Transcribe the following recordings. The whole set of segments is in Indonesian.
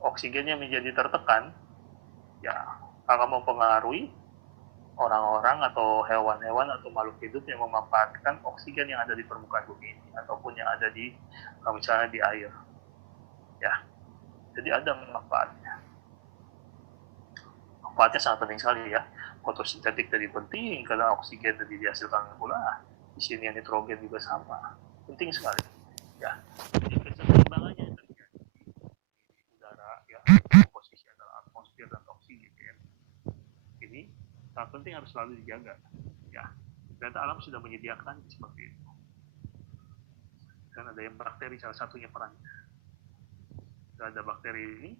oksigennya menjadi tertekan, ya akan mempengaruhi orang-orang atau hewan-hewan atau makhluk hidup yang memanfaatkan oksigen yang ada di permukaan bumi ini ataupun yang ada di misalnya di air. Ya, jadi ada manfaatnya. Manfaatnya sangat penting sekali ya. Fotosintetik tadi penting karena oksigen tadi dihasilkan pula. Di sini yang nitrogen juga sama. Penting sekali. Ya. Jadi keseimbangannya yang terjadi di udara ya, komposisi antara atmosfer dan oksigen ya. Ini sangat penting harus selalu dijaga. Ya. Dan alam sudah menyediakan seperti itu. Dan ada yang bakteri salah satunya perannya. Dan ada bakteri ini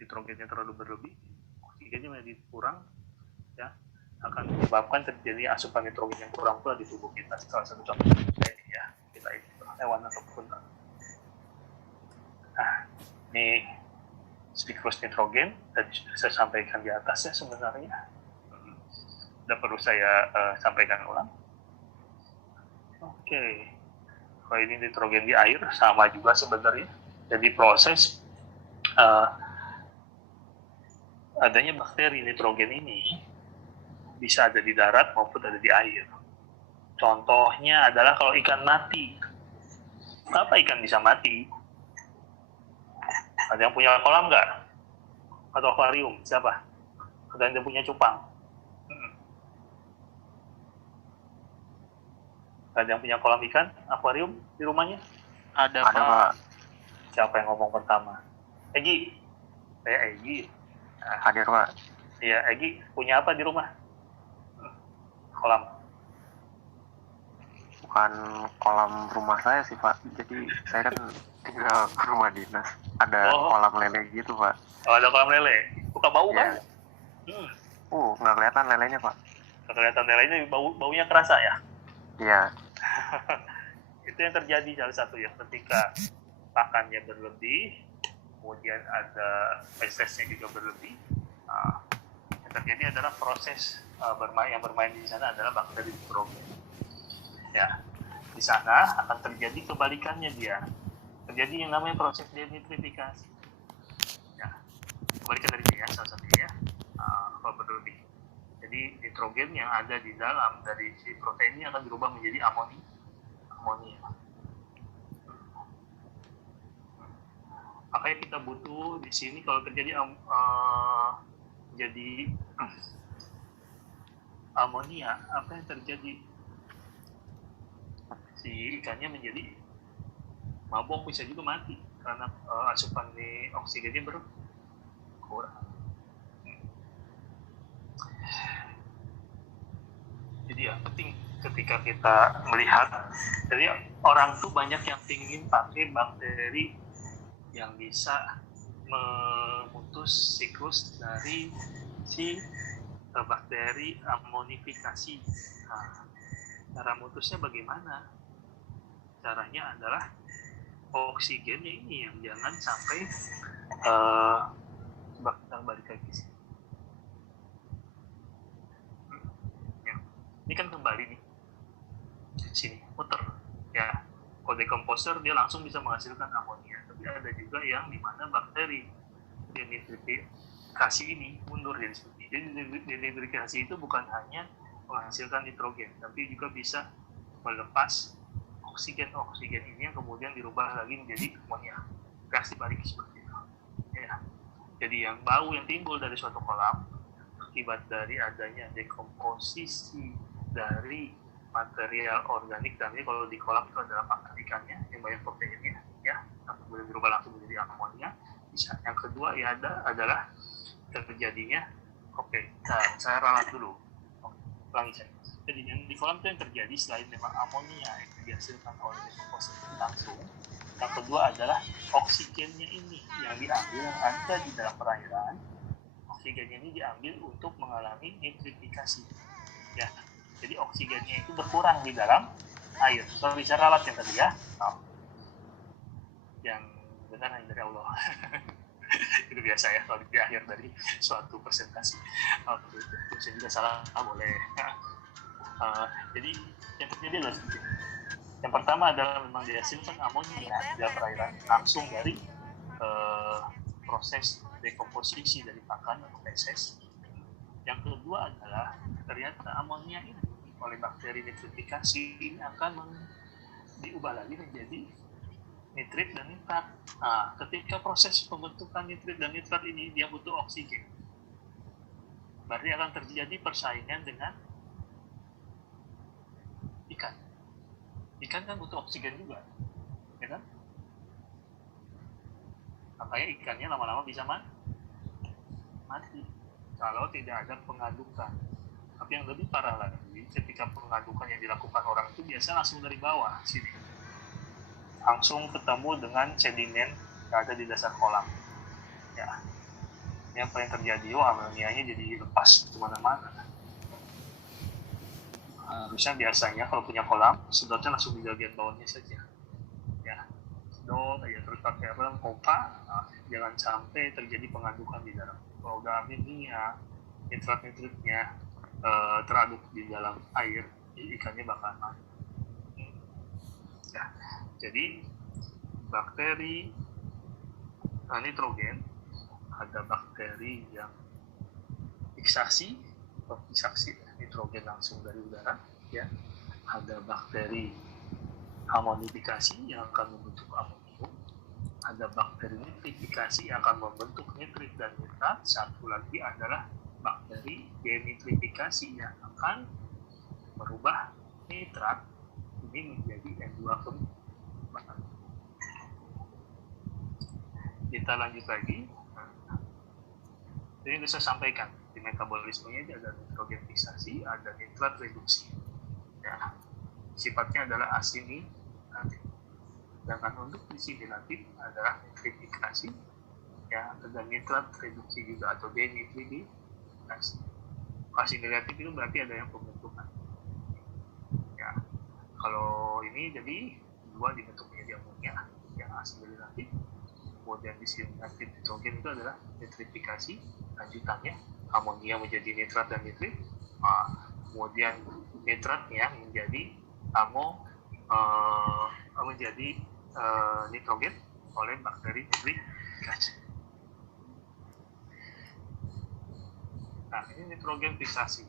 nitrogennya terlalu berlebih, oksigennya menjadi kurang, ya akan menyebabkan terjadi asupan nitrogen yang kurang pula di tubuh kita. Salah satu contohnya ini ya, kita ini hewan ataupun ini siklus nitrogen tadi sudah saya sampaikan di atas ya sebenarnya. Tidak perlu saya sampaikan ulang. Oke. Kalau ini nitrogen di air sama juga sebenarnya. Jadi proses adanya bakteri nitrogen ini bisa ada di darat maupun ada di air. Contohnya adalah kalau ikan mati. Kenapa ikan bisa mati? Ada yang punya kolam nggak? Atau akuarium? Siapa? Ada yang punya cupang? Ada yang punya kolam ikan, akuarium di rumahnya? Ada Pak. Siapa yang ngomong pertama? Egi. Egi. Hadir Pak. Iya, Egi punya apa di rumah? Kolam. Bukan kolam rumah saya sih Pak. Jadi saya kan tinggal ke rumah dinas. Ada kolam lele gitu Pak. Oh, ada kolam lele. Buka bau kan? Nggak kelihatan lelenya Pak. Nggak kelihatan lelenya, baunya kerasa ya? Iya. Itu yang terjadi salah satu ya, ketika pakannya berlebih, kemudian ada fesesnya juga berlebih. Yang terjadi adalah proses yang bermain di sana adalah bakteri nitrogen. Ya, di sana akan terjadi kebalikannya dia. Terjadi yang namanya proses denitrifikasi. Ya, kebalikan dari ini ya, salah satunya kalau berlebih. Jadi nitrogen yang ada di dalam dari si protein ini akan berubah menjadi amonia. Makanya kita butuh di sini kalau terjadi jadi amonia, apa yang terjadi? Si ikannya menjadi mabok, bisa juga mati karena asupan oksigennya berkurang. Jadi ya penting ketika kita melihat, jadi orang tuh banyak yang ingin pakai bakteri yang bisa memutus siklus dari si bakteri amonifikasi. Nah, cara mutusnya bagaimana? Caranya adalah oksigennya ini yang jangan sampai balik lagi. Ini kan kembali nih sini muter ya, kalau dekomposer dia langsung bisa menghasilkan amonia, tapi ada juga yang dimana bakteri denitrifikasi ini mundur dari seperti. Jadi denitrifikasi itu bukan hanya menghasilkan nitrogen, tapi juga bisa melepas oksigen ini yang kemudian dirubah lagi menjadi amonia, gas dibalik seperti itu ya. Jadi yang bau yang timbul dari suatu kolam akibat dari adanya dekomposisi dari material organik, dan ini kalau di kolam itu adalah pakan ikannya yang banyak proteinnya ya, kemudian berubah langsung menjadi amonia. Bisa. Yang kedua ya adalah terjadinya saya ralat dulu. Ulangi saya. Jadi yang di kolam itu yang terjadi selain memang amonia yang dihasilkan oleh dekomposisi langsung, yang kedua adalah oksigennya ini yang diambil yang ada di dalam perairan. Oksigennya ini diambil untuk mengalami nitrifikasi ya. Jadi oksigennya itu berkurang di dalam air. Kalau bicara alat yang tadi ya, yang benar hanya dari Allah. Itu biasa ya kalau di akhir dari suatu presentasi. Saya juga salah boleh. Jadi yang terjadi adalah seperti ini. Yang pertama adalah memang dihasilkan amonia di dalam perairan langsung dari proses dekomposisi dari pakan atau feses. Yang kedua adalah ternyata amonia ini oleh bakteri nitrifikasi ini akan diubah lagi menjadi nitrit dan nitrat. Nah, ketika proses pembentukan nitrit dan nitrat ini dia butuh oksigen. Berarti akan terjadi persaingan dengan ikan. Ikan kan butuh oksigen juga, ya kan? Makanya ikannya lama-lama bisa mati kalau tidak ada pengadukan. Tapi yang lebih parah lagi, ketika pengadukan yang dilakukan orang itu biasa langsung dari bawah sini, langsung ketemu dengan sedimen yang ada di dasar kolam. Ya, ini apa yang terjadi? Amonianya jadi lepas kemana-mana. Harusnya biasanya kalau punya kolam, sedotnya langsung di bagian bawahnya saja. Ya, sedot aja terus pakai pompa, jangan sampai terjadi pengadukan di dalam. Kalau udah aminnya, nitrat-nitritnya teraduk di dalam air, ikannya bakal mati. Ya, jadi bakteri nitrogen, ada bakteri yang fiksasi nitrogen langsung dari udara, ya. Ada bakteri amonifikasi yang akan membentuk amonium, ada bakteri nitrifikasi yang akan membentuk nitrit dan nitrat. Satu lagi adalah bakteri denitrifikasi yang akan merubah nitrat ini menjadi N2 kembali. Kita lanjut lagi. Jadi bisa sampaikan di metabolismenya ini ada nitrogen fiksasi, ada nitrat reduksi. Ya, sifatnya adalah asimilatif. Sedangkan untuk disimilatif adalah nitrifikasi, ya, ada nitrat reduksi juga atau denitrifikasi. Asimilatif itu berarti ada yang pembentukan. Ya, kalau ini jadi dua dibentuk menjadi amonia yang asimilatif. Kemudian disimilatif nitrogen itu adalah nitrifikasi, lanjutannya amonia menjadi nitrat dan nitrit, kemudian nitratnya menjadi menjadi nitrogen oleh bakteri nitrifikasi. Nah, ini nitrogen fiksasi.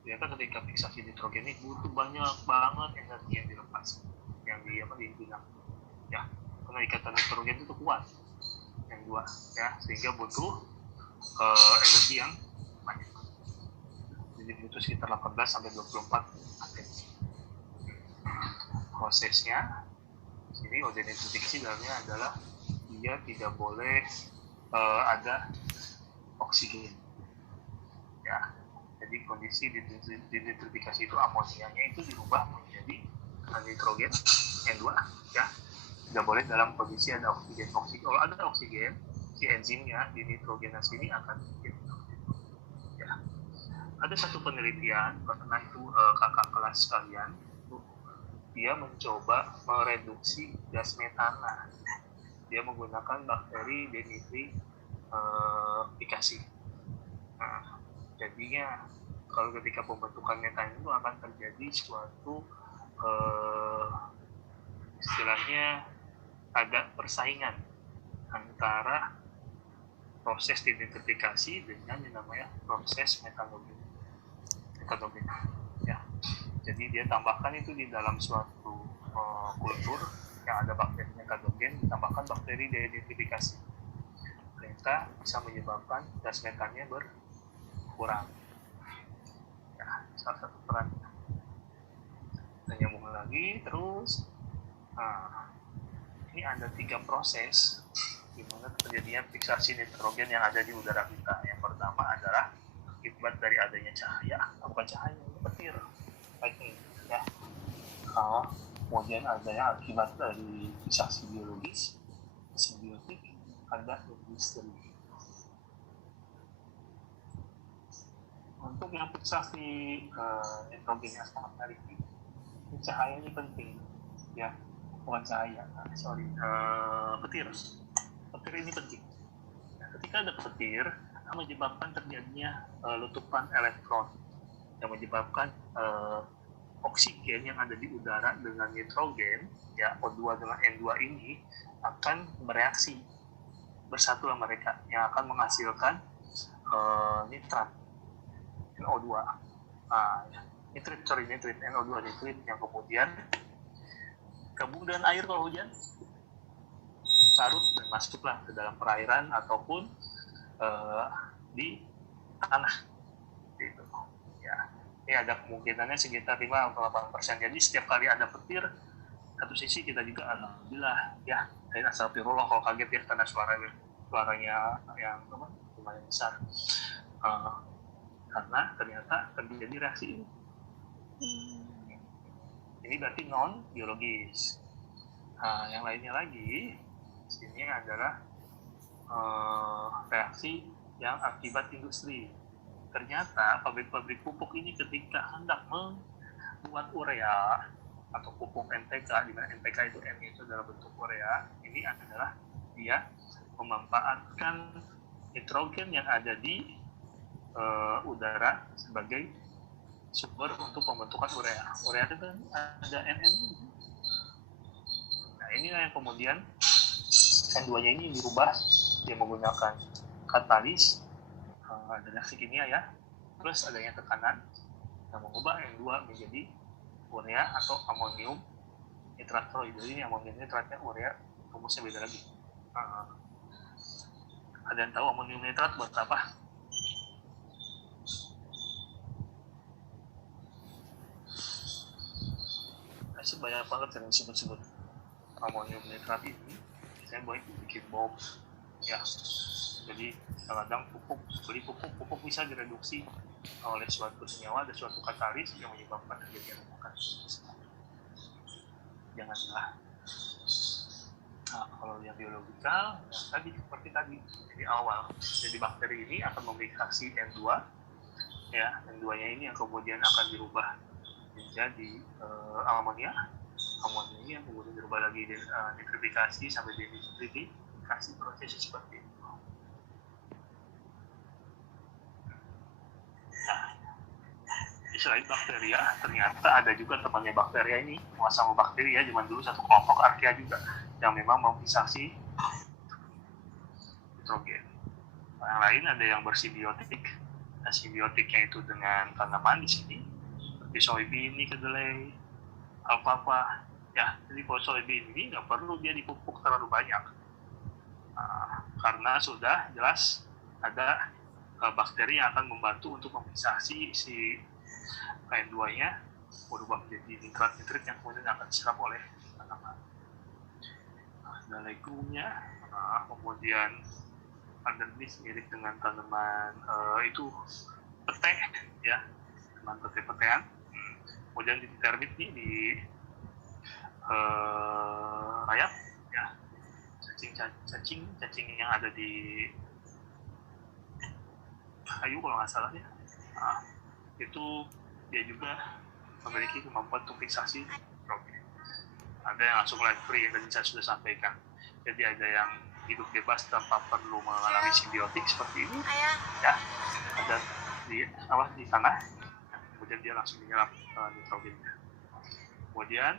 Ternyata ketika fiksasi nitrogen ini butuh banyak banget energi yang dilepas, yang digunakan. Ya, karena ikatan nitrogen itu kuat, yang dua, ya, sehingga butuh energi yang banyak. Jadi butuh sekitar 18 sampai 24 ATM. Prosesnya, sini odenitrifikasi dalamnya adalah dia tidak boleh ada oksigen. Ya, jadi kondisi denitrifikasi itu amonianya itu dirubah menjadi nitrogen N2, ya. Tidak boleh dalam kondisi ada oksigen. Kalau ada oksigen, si enzimnya di nitrogenasi ini akan ya. Ada satu penelitian, pernah itu kakak kelas kalian, dia mencoba mereduksi gas metana. Dia menggunakan bakteri denitrifikasi. Nah, jadinya kalau ketika pembentukan metan itu akan terjadi suatu istilahnya ada persaingan antara proses denitrifikasi dengan yang namanya proses metanogen. Ya. Jadi dia tambahkan itu di dalam suatu kultur yang ada bakteri metanogen, ditambahkan bakteri denitrifikasi. Ternyata bisa menyebabkan gas metannya berkurang. Ya, salah satu peran. Kita nyambung lagi terus. Nah, ini ada 3 proses di mana terjadinya fiksasi nitrogen yang ada di udara kita. Yang pertama adalah akibat dari adanya cahaya, bukan cahaya, ini petir, lightning, ya. Kemudian adanya akibat dari fiksasi biologis, simbiotik, ada industri. Untuk yang fiksasi nitrogen yang sangat menarik ini cahaya ini penting, ya. Bukan cahaya, petir ini penting. Nah, ketika ada petir, akan menyebabkan terjadinya letupan elektron yang menyebabkan oksigen yang ada di udara dengan nitrogen, ya, O2 dengan N2 ini akan bereaksi. bersatulah mereka yang akan menghasilkan nitrat NO2. Nitrit NO2 nitrit yang kemudian gabung dengan air kalau hujan, larut dan masuklah ke dalam perairan ataupun di tanah. Gitu. Ya, ini ada kemungkinannya sekitar 5-8%. Jadi setiap kali ada petir, satu sisi kita juga alhamdulillah ya, saya astagfirullah kalau kaget ya karena suaranya yang lumayan besar. Karena ternyata terjadi reaksi ini. Ini berarti non biologis. Yang lainnya lagi, sini adalah reaksi yang akibat industri. Ternyata pabrik-pabrik pupuk ini ketika hendak membuat urea atau pupuk NPK, di mana NPK itu N itu adalah bentuk urea, ini adalah dia memanfaatkan nitrogen yang ada di udara sebagai sumber untuk pembentukan urea. Urea itu kan ada NN. Nah, inilah yang kemudian N2-nya ini dirubah, dia menggunakan katalis, ada reaksi kimia ya, plus adanya tekanan yang mengubah N2 menjadi urea atau amonium nitrat-klorid. Jadi ini amonium nitratnya urea, rumusnya beda lagi. Ada yang tahu amonium nitrat buat apa? Masih banyak banget yang disebut-sebut. Amonium nitrat ini saya buat bikin bom ya. Jadi kadang beli pupuk bisa direduksi oleh suatu senyawa dan suatu katalis yang menyebabkan terjadi ledakan. Janganlah. Nah, kalau yang biologikal, ya, tadi seperti tadi di awal, jadi bakteri ini akan memikirasi N2, ya N2-nya ini yang kemudian akan dirubah menjadi amonia. Amonia ini yang kemudian dirubah lagi nitrifikasi sampai denitrifikasi, prosesnya seperti itu. Nah, selain bakteria, ternyata ada juga temannya bakteria ini, sama bakteri ya, zaman dulu satu kelompok archaea juga yang memang memfisasi nitrogen. Yang lain ada yang bersimbiotik. Nah, simbiotiknya itu dengan tanaman di sini, seperti soybean ini, kedelai, alfalfa. Ya, jadi kalau soybean ini nggak perlu dia dipupuk terlalu banyak, karena sudah jelas ada bakteri yang akan membantu untuk memfisasi si N2-nya, berubah menjadi nitrit yang kemudian akan diserap oleh tanaman. Ada legumnya, kemudian underneath mirip dengan tanaman itu pete ya, tanaman pete-petean. Kemudian di termit nih di rayap ya, cacing yang ada di kayu kalau nggak salah ya. Itu dia juga memiliki kemampuan untuk fiksasi nitrogen. Ada yang langsung live free yang tadi saya sudah sampaikan. Jadi ada yang hidup bebas tanpa perlu mengalami simbiotik seperti ini. Ya, ada di tanah. Kemudian dia langsung menyerap nitrogennya. Kemudian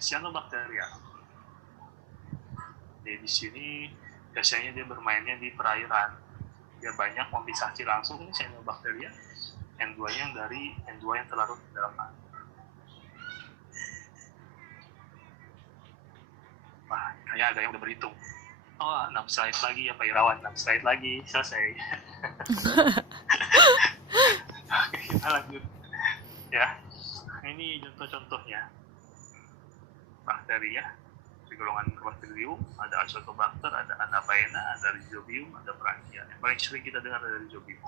cyanobacteria. Jadi di sini biasanya dia bermainnya di perairan. Dia banyak memfisasi langsung ini cyanobacteria. N2-nya dari N2 yang terlarut di dalam air. Wah, kayak ada yang udah berhitung. 6 slide lagi ya Pak Irawan, 6 slide lagi, selesai. Oke, kita lanjut. Ya, ini contoh-contohnya. Bakteri ya, di golongan Bacterium, ada Azotobacter, ada Anabaena, ada Rhizobium, ada Branchia. Yang paling sering kita dengar ada Rhizobium.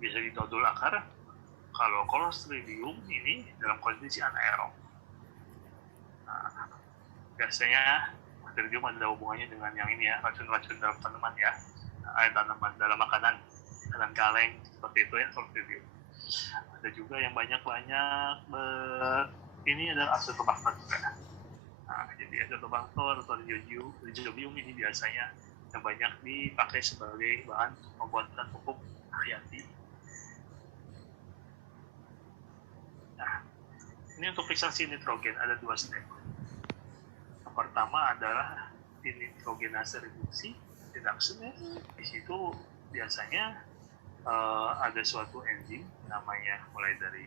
Bisa di nodul akar. Kalau Clostridium ini dalam kondisi anaerob. Nah, biasanya Bacterium ada hubungannya dengan yang ini ya, racun-racun dalam tanaman ya, tanaman dalam makanan kaleng seperti itu ya, Clostridium. Ada juga yang banyak-banyak ini adalah Azotobacter juga. Nah, jadi Azotobacter atau Rhizobium ini biasanya yang banyak dipakai sebagai bahan pembuatan pupuk hayati. Nah, ini untuk fiksasi nitrogen ada 2 step. Yang pertama adalah dinitrogenase reduksi reduction ya, di situ biasanya ada suatu enzim namanya mulai dari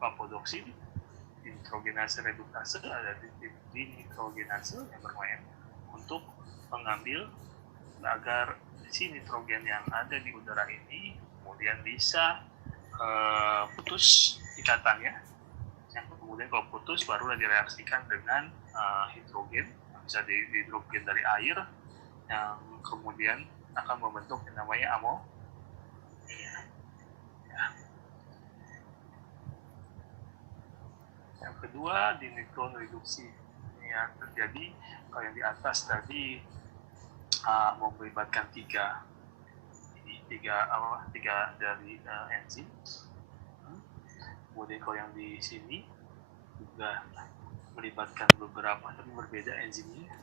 papodoksin, dinitrogenase reduktase, ada dinitrogenase yang bermain untuk mengambil agar si nitrogen yang ada di udara ini kemudian bisa putus ikatannya, yang kemudian kalau putus barulah direaksikan dengan hidrogen, bisa hidrogen dari air yang kemudian akan membentuk yang namanya amonia. Yang kedua, dinitron reduksi. Ini yang terjadi kalau yang di atas tadi melibatkan tiga dari enzim. Kemudian kalau yang di sini juga melibatkan beberapa tapi berbeda enzimnya.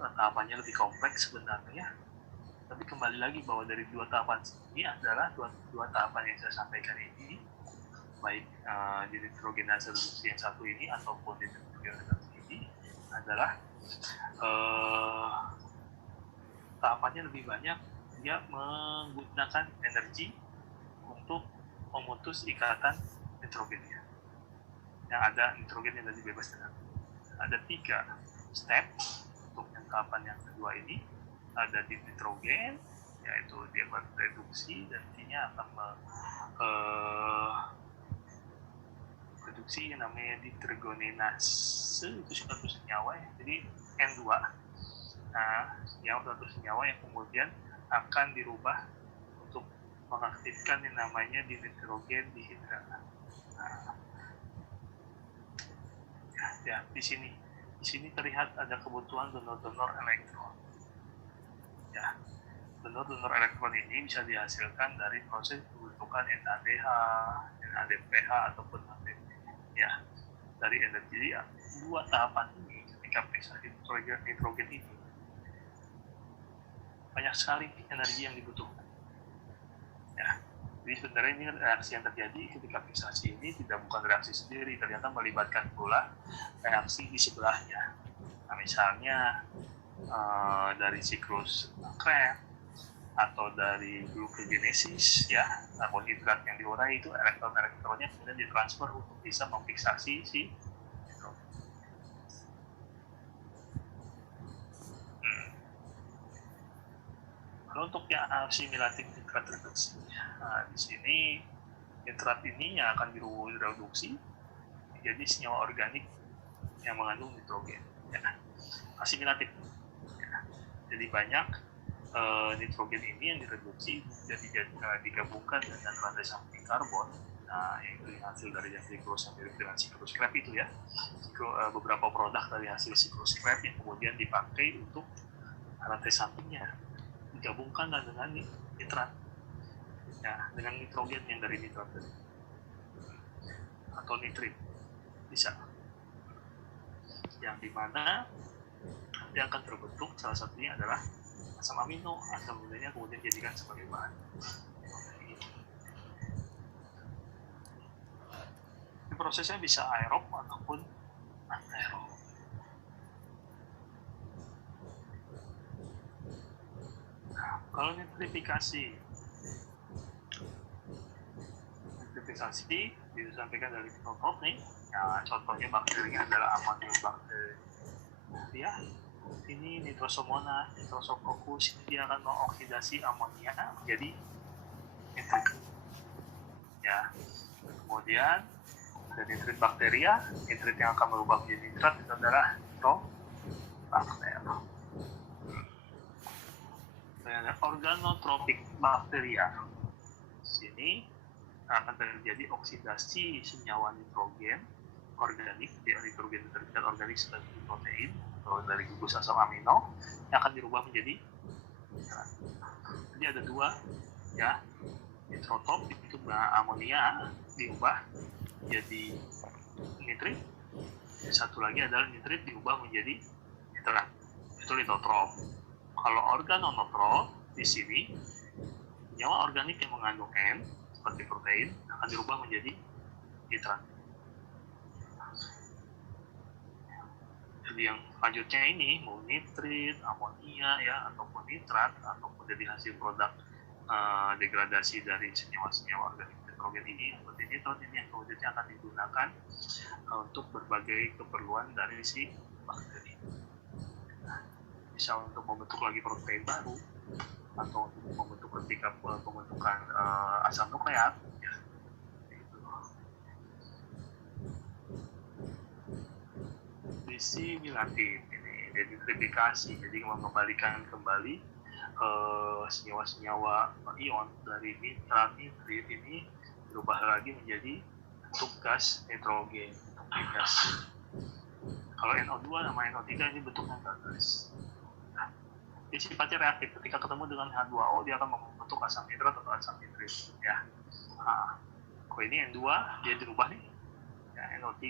Tahapannya lebih kompleks sebenarnya, tapi kembali lagi bahwa dari dua tahapan ini adalah dua tahapan yang saya sampaikan ini, baik dinitrogenase reduksi yang satu ini ataupun dinitrogenase ini adalah tahapannya lebih banyak, dia menggunakan energi untuk memutus ikatan nitrogennya. Yang ada nitrogen yang tadi bebas dengan. Ada 3 step untuk yang tahapan yang kedua ini. Ada di nitrogen, yaitu dia reduksi dan intinya akan reduksi yang namanya dihidrogenase, itu suatu senyawa ya. Jadi N2. Nah, suatu senyawa yang kemudian akan dirubah untuk mengaktifkan yang namanya dinitrogen dihidrat. Ya, di sini terlihat ada kebutuhan donor-donor elektron. Ya, donor-donor elektron ini bisa dihasilkan dari proses pembentukan NADH, NADPH ataupun ATP. Ya, dari energi dua tahapan ini ketika periksa nitrogen ini banyak sekali energi yang dibutuhkan. Ya, jadi sebenarnya ini reaksi yang terjadi ketika fiksasi ini bukan reaksi sendiri, ternyata melibatkan pula reaksi di sebelahnya. Nah, misalnya dari siklus Krebs atau dari glucogenesis ya, karbohidrat yang diurai itu elektron-elektronnya kemudian ditransfer untuk bisa memfiksasi si nitrogen. Kalau untuk yang asimilatif nitrat reduksi, nah, di sini nitrat ini yang akan direduksi jadi senyawa organik yang mengandung nitrogen. Ya. Asimilatif. Ya. Jadi banyak nitrogen ini yang direduksi jadi digabungkan dengan rantai samping karbon. Nah, itu yang hasil dari yang siklus yang mirip dengan siklus Krebs itu ya. Beberapa produk dari hasil siklus Krebs yang kemudian dipakai untuk rantai sampingnya digabungkan dengan nitrat. Ya, dengan nitrogen yang dari nitrat tadi. Atau nitrit. Bisa. Yang dimana dia akan terbentuk salah satunya adalah asam amino. Asam aminonya kemudian dijadikan sebagai bahan. Ini prosesnya bisa aerob ataupun anaerob. Nah, kalau nitrifikasi disampaikan dari contoh nih. Nah, contohnya bakterinya adalah Amanobacter. Ya, ini Nitrosomonas, Nitrosococcus, dia akan mengoksidasi amonia menjadi nitrit. Ya, kemudian ada nitrit bakteria, nitrit yang akan berubah menjadi nitrat itu adalah Nitrobacter. Dan organotropik bakteria. Sini akan terjadi oksidasi senyawa nitrogen organik, nitrogen terlihat organik sebagai protein atau dari gugus asam amino yang akan dirubah menjadi nitrat. Jadi ada 2 ya, nitrotop itu amonia diubah jadi nitrit, satu lagi adalah nitrit diubah menjadi nitrat, itu litotrop. Kalau organotrop di sini senyawa organik yang mengandung N seperti protein akan dirubah menjadi nitrat. Jadi yang lanjutnya ini mau nitrit, amonia ya, ataupun nitrat, ataupun dari hasil produk degradasi dari senyawa-senyawa organik nitrogen ini, seperti nitrat ini yang kemudian akan digunakan untuk berbagai keperluan dari si bakteri. Nah, bisa untuk membentuk lagi protein baru, atau untuk membentuk ketika pembentukan asam nukleat. Ya. Disimilatif ini identifikasi, jadi mengembalikan kembali senyawa-senyawa ion dari nitrat nitrit ini berubah lagi menjadi bentuk gas nitrogen, bentuk gas. Kalau NO2 sama NO3 ini bentuknya gas. Nah, ini sifatnya reaktif. Ketika ketemu dengan H2O dia akan membentuk asam nitrat atau asam nitrit. Ya. Nah, kalau ini N2 dia dirubah nih. Ya, NO3,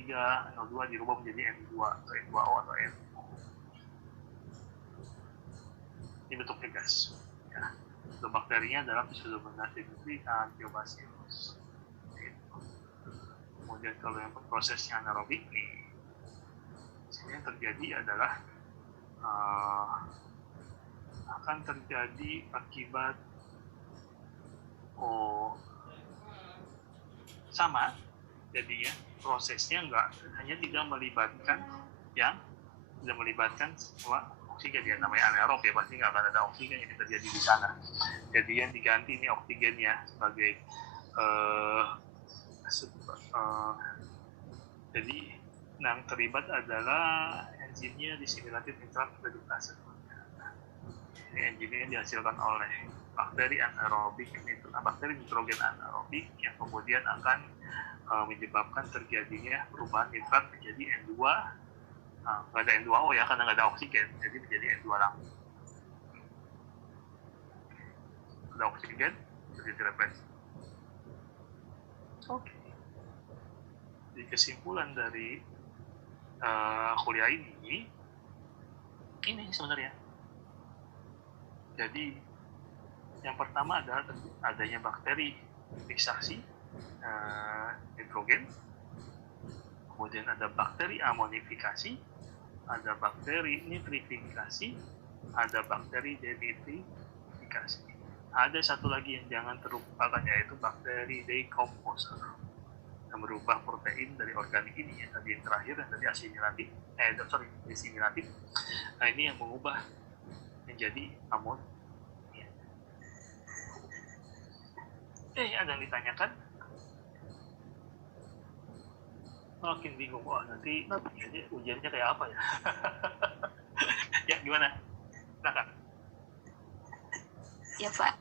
NO2 dirubah menjadi N2 atau N2O atau N. Ini bentuknya gas. Ya. Untuk bakterinya adalah Pseudomonas nigricans, Lactobacillus. Kemudian kalau yang prosesnya anaerobik nih, sini yang terjadi adalah akan terjadi akibat sama, jadinya prosesnya hanya tidak melibatkan semua oksigen, ya namanya anaerob ya, pasti nggak akan ada oksigen yang terjadi di sana. Jadi yang diganti ini oksigennya sebagai jadi yang terlibat adalah enzimnya disimilatif nitrat redukase. Ini enzimnya dihasilkan oleh bakteri anaerobik, bakteri nitrogen anaerobik yang kemudian akan menyebabkan terjadinya perubahan nitrat menjadi N2. Nggak ada N2O ya karena nggak ada oksigen, jadi menjadi N2 langsung. Ada oksigen terjadi represi. Oke. Jadi kesimpulan dari kuliah ini sebenarnya. Jadi yang pertama adalah adanya bakteri fiksasi nitrogen, kemudian ada bakteri amonifikasi, ada bakteri nitrifikasi, ada bakteri denitrifikasi. Ada satu lagi yang jangan terlupakan, yaitu bakteri decomposer yang merubah protein dari organik ini, ya. Tadi yang terakhir yang tadi asimilatif. Nah ini yang mengubah menjadi amonia. Ada yang ditanyakan? Makin bingung, wah nanti ujiannya kayak apa ya? Ya gimana? Silakan. Ya Pak.